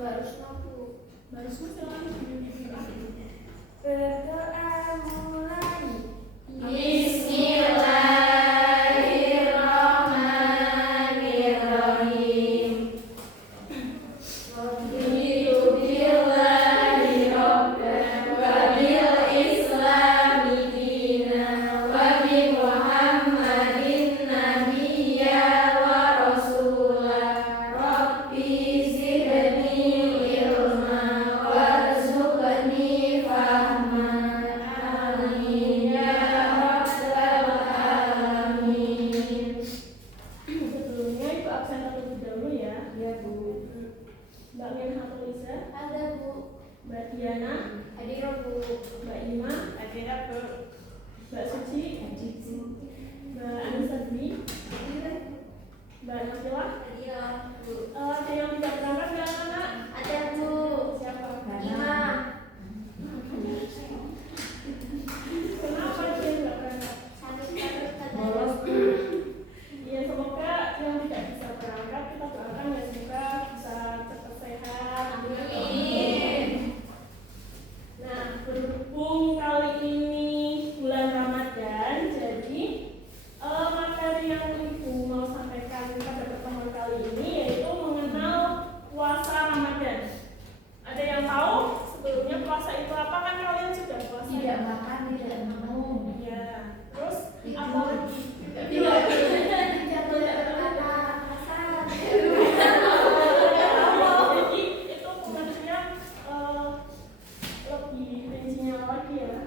Baru silakan. Berdoa mulai. Bismillahirrahmanirrahim. Raditu billahi rabban wa bil islami dinan wa bi Muhammadin nabiyya wa rasulah. Rabbi zidni ilma warzuqni fahma. Amin ya rabbal alamin. Sebelumnya Ibu absen terlebih dahulu ya. Ya Bu. Mbak Minha Tulisa, Ada Bu. Mbak Diana, Hadir Bu. Mbak Ima, Mbak Suci, Mbak Anissa Dwi, Mbak Nabila. Bu. Ada yang tidak berangkat nggak anak? Ada Bu. Siapa? Ima. Kenapa dia nggak berangkat? Bolos. Ya semoga yang tidak bisa berangkat kita doakan ya semoga bisa cepat sehat. Amin. Nah berhubung kali ini bulan Ramadan, jadi materi yang Ibu mau sampaikan pada pertemuan kali ini yaitu mengenal puasa Ramadan. Ada yang tahu sebelumnya puasa itu apa? Kan kalian sudah puasa. Tidak makan, tidak minum. Ya. Terus Tidur. apa lagi? Tidak berkata kasar. Jadi itu pengertian lebih rincinya lagi ya.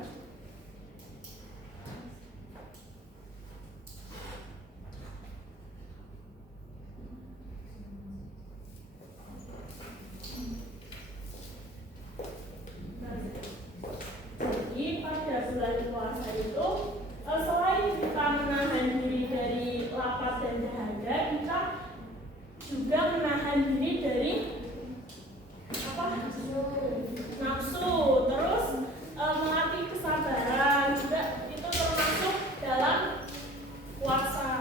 Jadi pada bulan puasa itu selain kita menahan diri dari lapar dan dahaga, kita juga menahan diri dari apa? Nafsu. Terus melatih kesabaran juga itu termasuk dalam puasa.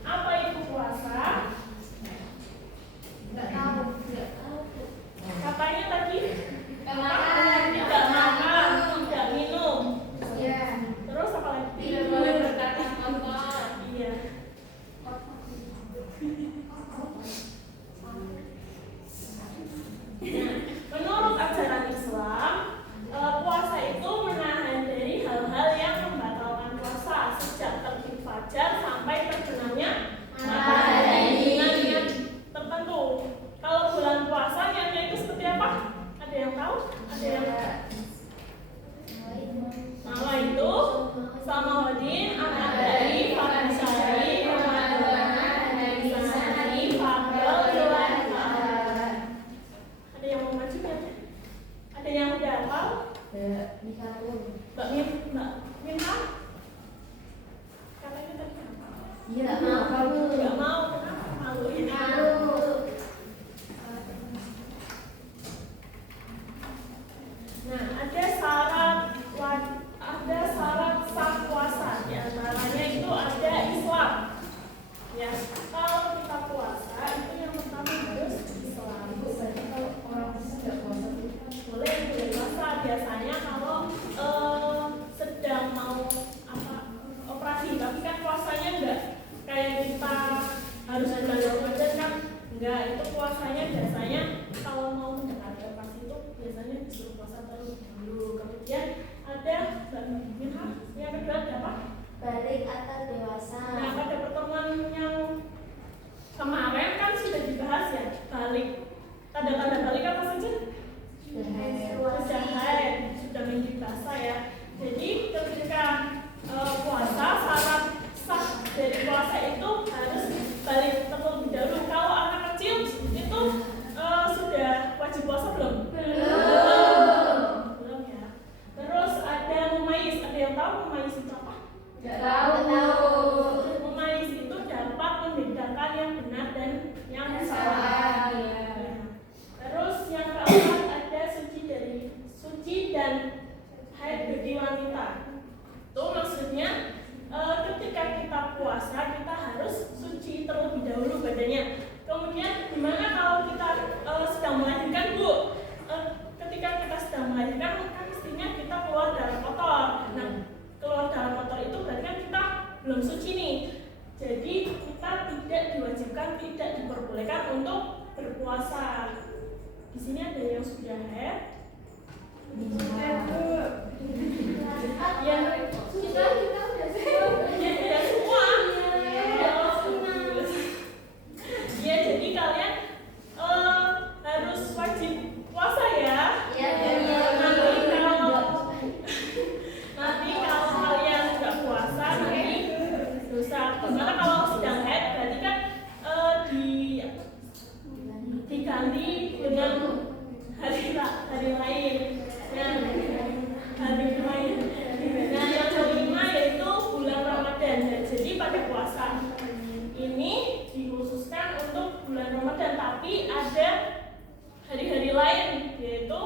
Apa itu puasa? Enggak tahu. Katanya tadi Enggak makan. tidak makan, tidak minum. Ya. Terus apa lagi? Tidak boleh berkata kotor. Iya. Nah, menurut ajaran Islam, puasa itu menahan dari hal-hal yang membatalkan puasa sejak terbit fajar sampai terbenamnya matahari dengan niat tertentu. Kalau bulan puasa niatnya itu seperti apa? Ada yang tahu? Ada yang Nama itu sama wadin anak dari Fatisari Ramadan dari Sanari Fadl Ilah. Ada yang mau maju kan? Ada yang udah hafal? Mbak Minha? Katanya tadi apa? Iya, mau. Nggak mau, kenapa? Malu ya? Malu. Nah, ada syarat sah puasa. Di antaranya itu ada Islam. Ya, kalau kita puasa itu yang pertama harus Islam. Berarti kalau orang tidak puasa Boleh puasa biasanya kalau sedang mau operasi, tapi kan puasanya enggak kayak kita harus bulan Ramadan kan enggak, itu puasanya biasanya kalau mau mendekati operasi itu biasanya disuruh puasa terus dulu. Kemudian ada Mbak Minha, yang kedua ada apa? balik atau dewasa. Nah, pada pertemuan yang kemarin kan sudah dibahas ya, balik. Tanda-tanda balik apa saja? Sudah haid, sudah mimpi basah ya. Jadi ketika puasa, syarat sah dari puasa itu harus balik terlebih dahulu. Kalau anak kecil itu sudah wajib puasa belum? Belum ya. Terus ada mumayyiz, ada yang tahu mumayyiz itu apa? Enggak tahu. puasa kita harus suci terlebih dahulu badannya. Kemudian gimana kalau kita sedang melahirkan, Bu? Ketika kita sedang melahirkan kan mestinya kita keluar darah kotor. Nah, keluar darah kotor itu berarti kan kita belum suci nih. Jadi kita tidak diwajibkan, tidak diperbolehkan untuk berpuasa. Di sini ada yang sudah haid. Ya, kita udah semua. Ya, jadi kalian harus wajib puasa ya. Nanti kalau kalian nggak puasa nanti dosa. Karena kalau sedang haid berarti kan diganti dengan hari lain. Hari lain. Nah, yang kelima yaitu bulan Ramadan. Jadi pada puasa ini dikhususkan untuk bulan Ramadan, tapi ada hari-hari lain yaitu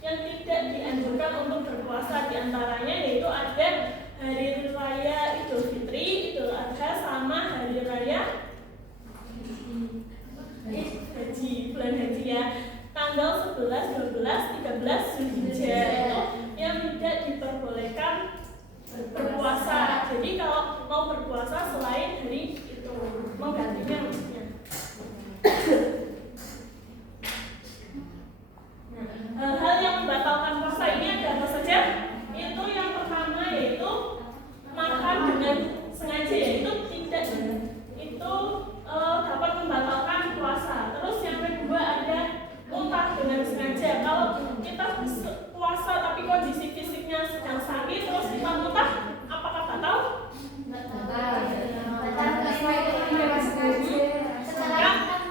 yang tidak dianjurkan untuk berpuasa. Di antaranya yaitu ada hari raya Idul Fitri, Idul Adha, sama hari raya Haji, bulan Haji ya. Tanggal 11, 12, 13 Zulhijjah itu yang tidak diperbolehkan berpuasa. Jadi kalau mau berpuasa selain hari itu, menggantinya maksudnya. Hal yang membatalkan puasa ini ada apa saja? Itu yang pertama yaitu makan dengan sengaja, yaitu tidak itu dapat membatalkan puasa. Terus yang kedua ada muntah dengan sengaja. Kalau kita puasa tapi kondisi fisiknya sedang sakit terus kita muntah, apakah batal?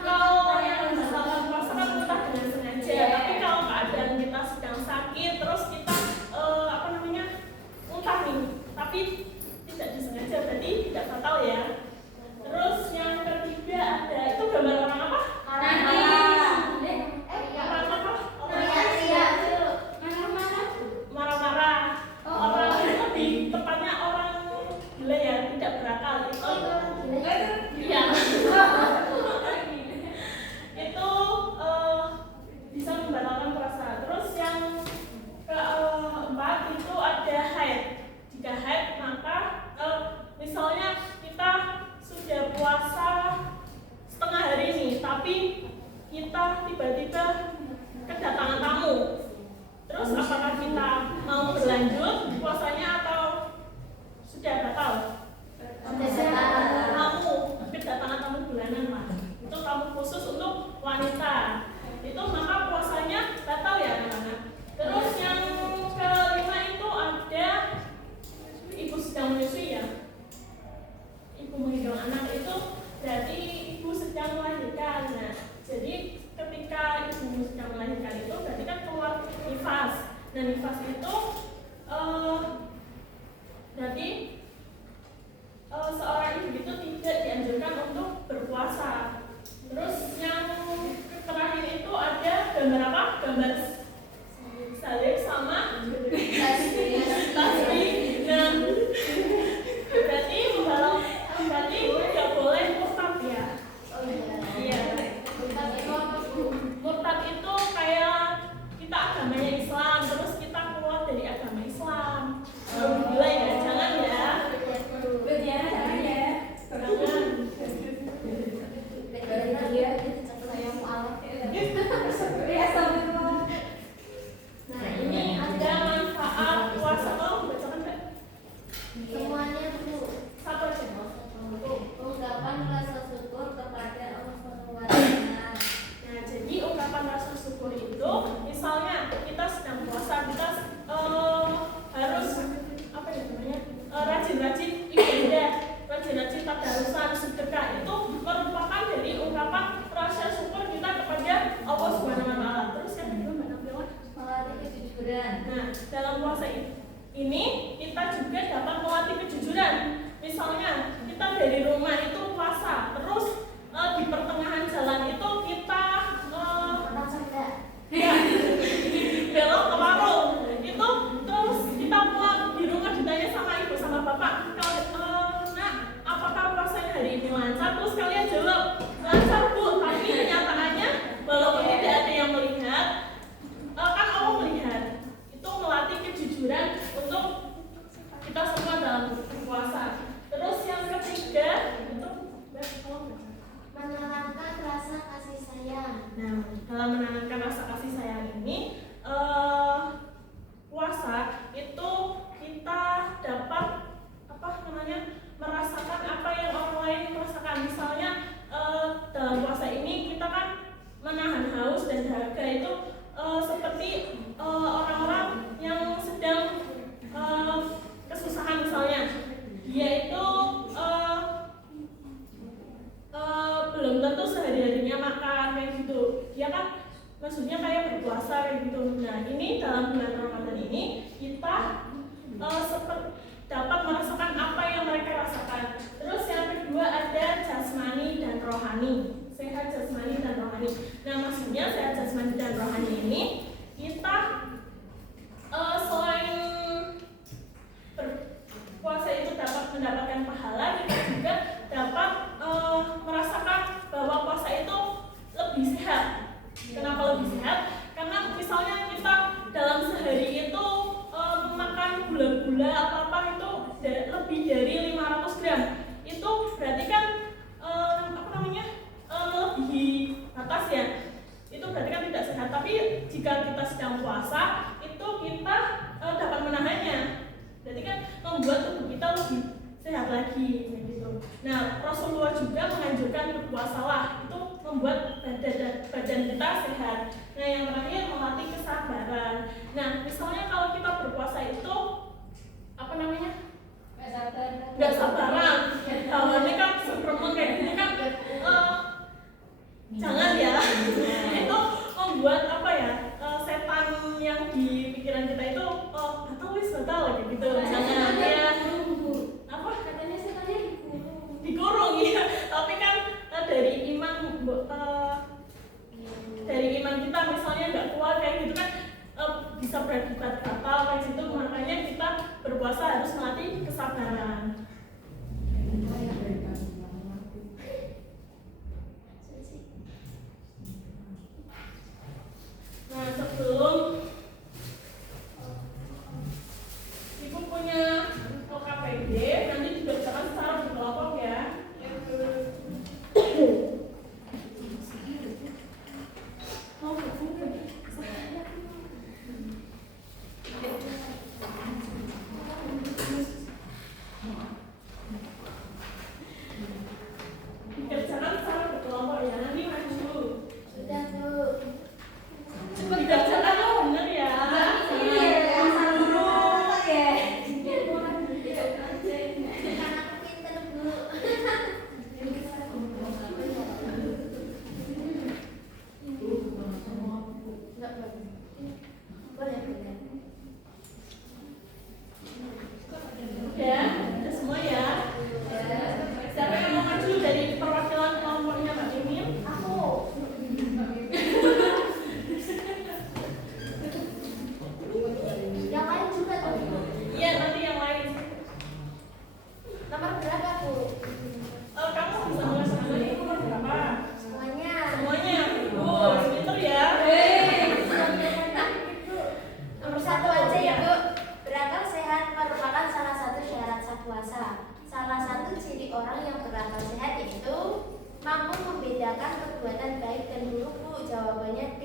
Kalau yang membatalkan puasa kan muntah dengan sengaja. Tapi kalau keadaan kita sedang sakit terus kita muntah nih, tapi tidak disengaja, berarti tidak batal ya. Terus yang ketiga ada itu gambar orang apa? Marah-marah. Orang lebih tepatnya orang gila ya, tidak berakal. Iya. Itu bisa membatalkan puasa. Terus yang keempat itu ada haid. Jika haid maka misalnya kita sudah puasa setengah hari nih, tapi kita tiba-tiba kedatangan tamu. Terus apakah kita mau berlanjut puasanya atau sudah batal? Kedatangan tamu bulanan lah. Itu tamu khusus untuk wanita. Itu maka puasanya batal ya anak-anak. Terus yang kelima itu ada ibu sedang menyusui ya. Ibu menggendong anak itu berarti ibu sedang melahirkan. Nah, jadi ketika ibu sedang melahirkan itu berarti kan keluar nifas. Dan nifas itu berarti seorang ibu itu tidak dianjurkan untuk berpuasa. Terus yang terakhir itu ada gambar apa? Gambar salib sama tasbih. Nah, berarti nggak boleh murtad ya. Iya. Murtad itu kayak kita agamanya Islam terus kita keluar dari agama hari ini lancar, terus kalian jawab lancar Bu, tapi kenyataannya walaupun tidak ada yang melihat, kan Allah melihat. Itu melatih kejujuran untuk kita semua dalam berpuasa. Terus yang ketiga itu menanamkan rasa kasih sayang. Nah, dalam menanamkan rasa kasih sayang ini, puasa itu kita dapat merasakan apa yang orang lain merasakan. Misalnya dalam puasa ini kita kan menahan haus dan dahaga itu seperti orang-orang yang sedang kesusahan misalnya. Dia itu belum tentu sehari-harinya makan kayak gitu. Dia kan maksudnya kayak berpuasa kayak gitu. Nah, ini dalam bulan Ramadan ini kita dapat merasakan apa yang mereka rasakan. Terus yang kedua ada jasmani dan rohani. Sehat jasmani dan rohani. Nah, maksudnya sehat jasmani dan rohani ini kita selain berpuasa itu dapat mendapatkan pahala, kita juga dapat merasakan bahwa puasa itu lebih sehat. Kenapa lebih sehat? Karena misalnya kita dalam sehari itu makan gula-gula apa-apa itu lebih dari 500 gram. Itu berarti kan lebih atas ya. Itu berarti kan tidak sehat. Tapi jika kita sedang puasa, itu kita dapat menahannya. Berarti kan membuat tubuh kita lebih sehat lagi gitu. Nah, Rasulullah juga menganjurkan berpuasalah. Itu membuat badan kita sehat. Nah, yang terakhir melatih kesabaran. Nah, misalnya kalau kita berpuasa itu nggak sabaran. Hawannya kan sempurna kayak gini kan jangan ya. Itu membuat setan yang di pikiran kita itu batal gitu. Jangan ya. Katanya setannya Dikurung ya. Tapi kan dari iman kita misalnya nggak kuat kayak gitu kan bisa berakibat fatal kayak gitu. Makanya kita berpuasa harus melatih kesabaran. Nah, sebelum Ibu punya OKPD, nanti dibacakan secara berkelompok ya. Dikerjakan secara berkelompok ya, nanti maju. sudah Bu. Coba dikerjakan yang bener ya. Anak pinter Bu. Boleh. Udah semua ya. Siapa yang mau maju dari perwakilan kelompoknya Mbak Mimin? Aku. Yang lain juga tuh Bu. Iya, nanti yang lain. Nomor berapa Bu? Kamu bisa melaksanakan ini nomor berapa? Semuanya. Semuanya. Pinter ya. Nomor 1 aja ya Bu. Berakal sehat merupakan salah satu syarat sah puasa. Salah satu ciri orang yang berakal sehat yaitu mampu membedakan perbuatan baik dan buruk Bu. Jawabannya B.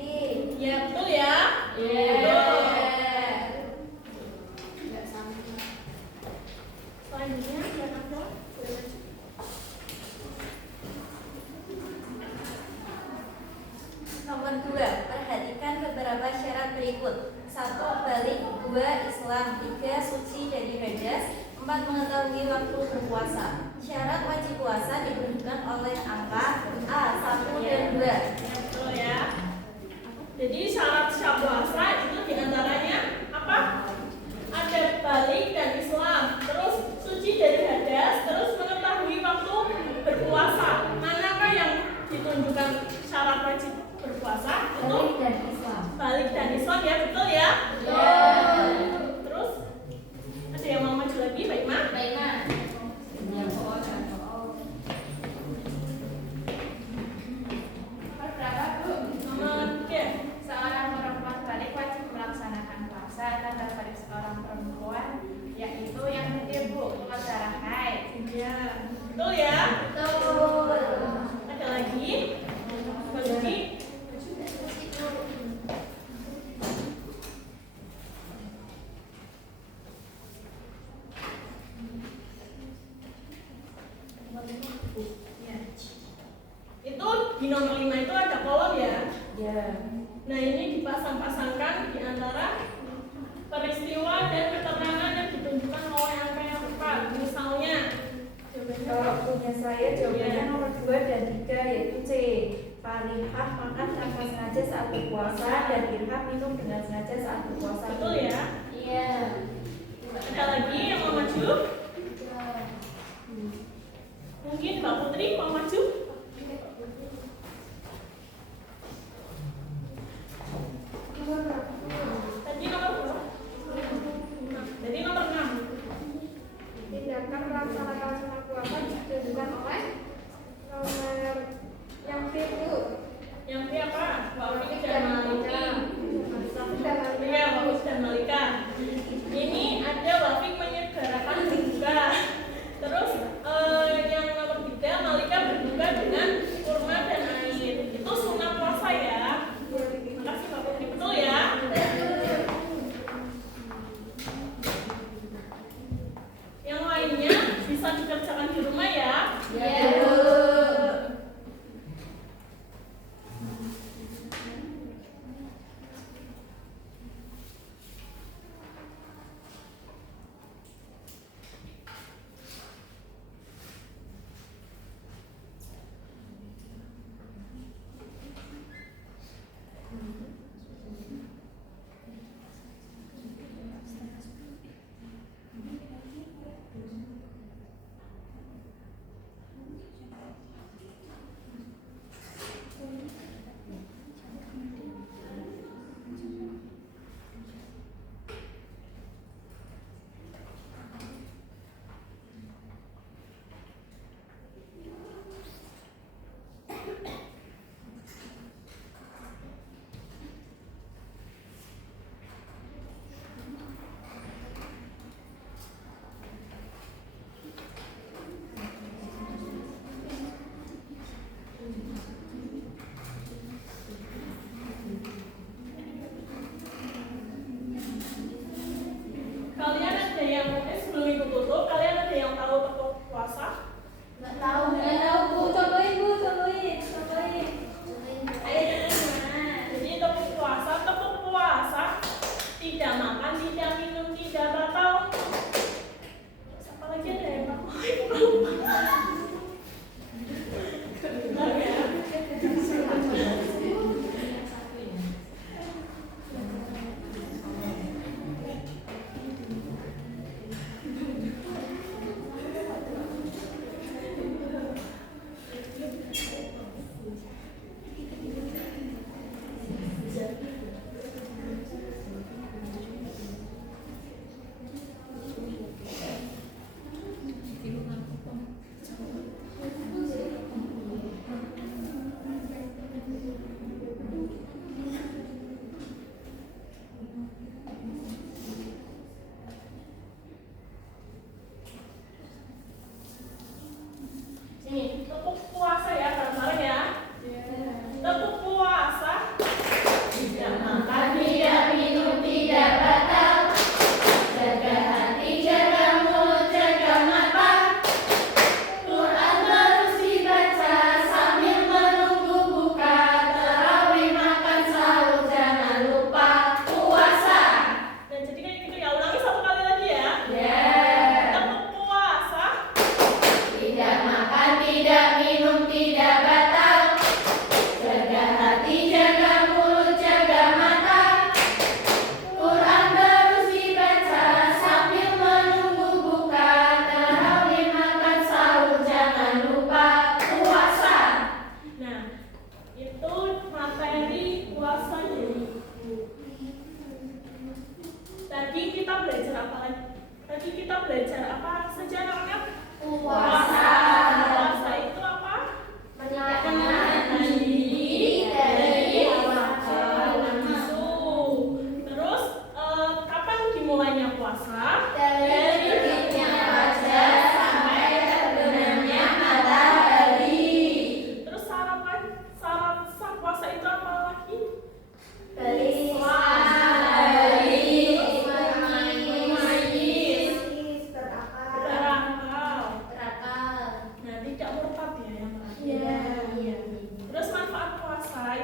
Iya, betul ya. Betul. Selanjutnya yang Abdul, boleh maju. Nomor 2, perhatikan beberapa syarat berikut. 1. Balik. 2. Islam. 3. Suci dari hadas. 4. Mengetahui waktu berpuasa. Syarat wajib puasa ditentukan oleh angka A, 1 dan 2. Betul ya. Jadi syarat sah puasa itu diantaranya apa? Ada balik dan Islam, terus suci dari hadas, terus mengetahui waktu berpuasa. Manakah yang ditunjukkan syarat wajib berpuasa? Itu Balik dan Islam. balik dan Islam ya, betul ya? Betul. Terus ada yang mau maju lagi, Mbak Ima? Baik, Mak. Itu di nomor 5 itu ada kolom ya. Ya. Nah ini dipasang-pasangkan di antara peristiwa dan keterangan yang ditunjukkan oleh angka yang tepat. Misalnya, Kalau punya saya jawabannya nomor 2 dan 3 yaitu C. Farihah makan tanpa sengaja saat berpuasa dan Irham minum dengan sengaja saat berpuasa. betul ya? Iya. Ada lagi yang mau maju? Mungkin Mbak Putri mau maju? Tadi nomor berapa? Jadi nomor 6. Tindakan melaksanakan sunnah puasa ditunjukkan oleh nomor yang itu. Yang B apa? Wafik dan Malika. Iya, Wafik dan Malika. Ini ada Wafik menyegerakan berbuka. Terus yang nomor 3 Malika berbuka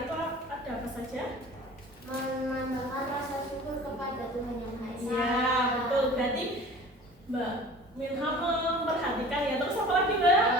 itu ada apa saja? Menambahkan rasa syukur kepada Tuhan Yang Maha Esa. Ya, betul. Berarti Mbak Wilha memperhatikan ya. Terus apa lagi Mbak?